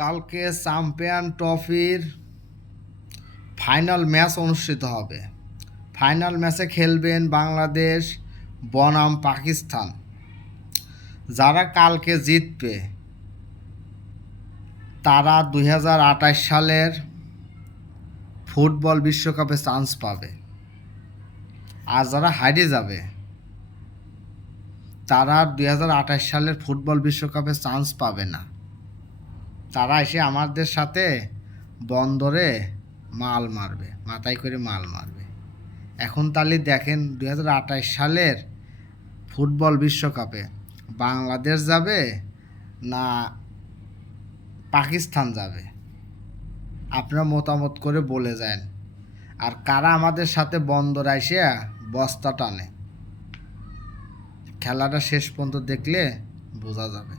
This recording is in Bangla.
কালকে চ্যাম্পিয়ন ট্রফির ফাইনাল ম্যাচ অনুষ্ঠিত হবে। ফাইনাল ম্যাচে খেলবেন বাংলাদেশ বনাম পাকিস্তান। যারা কালকে জিতবে তারা 2028 সালের ফুটবল বিশ্বকাপে চান্স পাবে। আর যারা হারিয়ে যাবে তারা 2028 সালের ফুটবল বিশ্বকাপে চান্স পাবে না। তারা এসে আমাদের সাথে বন্দরে মাল মারবে, মাথায় করে মাল মারবে। এখন তাহলে দেখেন 2028 সালের ফুটবল বিশ্বকাপে বাংলাদেশ যাবে না পাকিস্তান যাবে, আপনারা মতামত করে বলে যান। আর কারা আমাদের সাথে বন্দর আইসে বস্তা টানে, খেলাটা শেষ পর্যন্ত দেখলে বোঝা যাবে।